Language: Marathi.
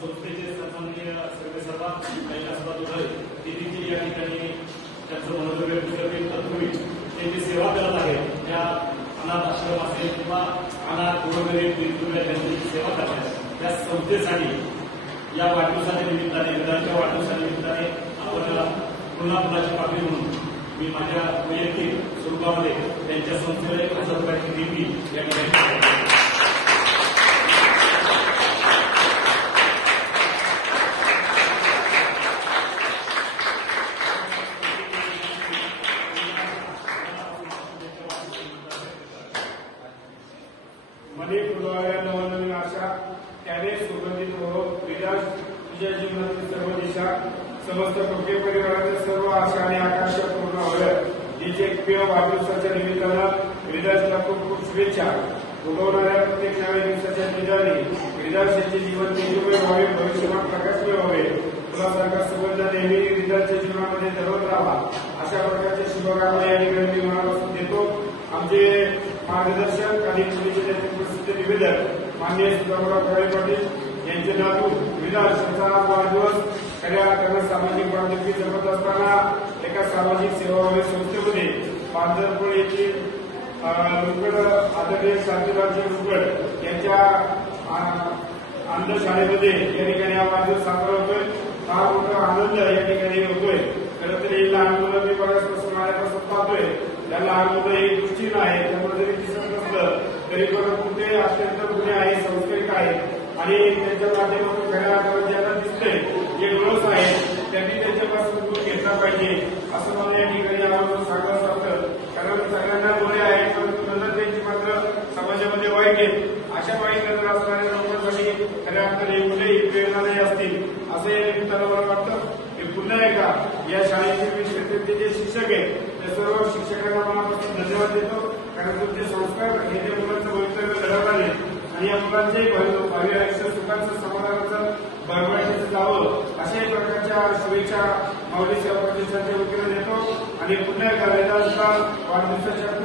संस्थेचे सन्माननीय सर्वेसर्वा कैलासबा दुधाळे हे देखील या ठिकाणी त्यांचं मनोबल व्यक्त करतील. तत्पूर्वी ते जी सेवा करत आहेत त्या अनाथ आश्रम असेल किंवा अनाथ गोरगरीब विधवा त्यांची सेवा करतात त्या संस्थेसाठी या वाढदिवसाच्या निमित्ताने विधानच्या वाढदिवसाच्या निमित्ताने आपण पुन्हा फुलाची पाकळी म्हणून मी माझ्या वैयक्तिक स्वरूपामध्ये त्यांच्या संस्थेला 1000 रुपयाची देणगी या ठिकाणी मध्ये फुलवाऱ्या नवनवीन आशा त्याने सुगंधित हो विलास तुझ्या जीवनातील सर्व दिशा समस्त टोके परिवारातील सर्व आशा आणि आकांक्षा पूर्ण व्हाव्यात तिचे प्रिय वाढदिवसाच्या निमित्तानं विलासला खूप खूप शुभेच्छा. उगवणाऱ्या प्रत्येक नव्या दिवसाच्या निजाने विलास जीवन तेजोमय व्हावे, भविष्यमान प्रकाशमय व्हावे. तुला सुगंध नेहमी विलासच्या जीवनामध्ये दरवत राहा अशा प्रकारचे शुभकामना या ठिकाणी मनापासून देतो. आमचे मार्गदर्शक आणि पोलीस प्रसिद्ध निवेदक माननीय सुधाकरराव काळे पाटील यांचे नातू विलास यांचा वाढदिवस खऱ्या सामाजिक बांधिलकी जपत असताना एका सामाजिक सेवाभावी संस्थेमध्ये पांढरपूर येथील रुकड आदरणीय शांतीरावजी रुकड यांच्या अंधशाळेमध्ये या ठिकाणी हा वाढदिवस साजरा होतोय. हा मोठा आनंद या ठिकाणी होतोय. खरं तर ही लहान मुलं मी बऱ्याचपासून आल्यापासून पाहतोय त्या लहान मुलं ही दृष्टी नाही त्यामुळे जरी दिसत नसलं तरी पण कुठे अत्यंत गुन्हे आहे, संस्कृत आहे आणि त्यांच्या माध्यमातून खऱ्या अर्थाने ज्यांना दिसतंय जे डोळस आहेत त्यांनी त्यांच्यापासून दूर घेतला पाहिजे असं मला या ठिकाणी आम्हाला सांगावं लागतं. कारण सगळ्यांना डोळे आहेत परंतु नजर त्यांची मात्र समाजामध्ये वाईट आहेत. अशा वाईट नजर असणाऱ्या लोकांसाठी खऱ्या अर्थाने मुले प्रेरणादायी असतील असं या निमित्तानं मला वाटतं. पुन्हा एकदा या शाळेचे जे शिक्षक आहेत त्या सर्व शिक्षकांना मनापासून धन्यवाद देतो. कारण तुमचे संस्कार हे त्या मुलांचं भवितव्य घडवत आले आणि या मुलांचे भावी आयुष्य सुखाचं समाधानाचं भरभराटीचं जावं अशाही प्रकारच्या शुभेच्छा माऊली सेवा प्रतिष्ठानच्या वतीनं देतो. आणि पुन्हा एकदा वेदांतला वाढदिवसाच्या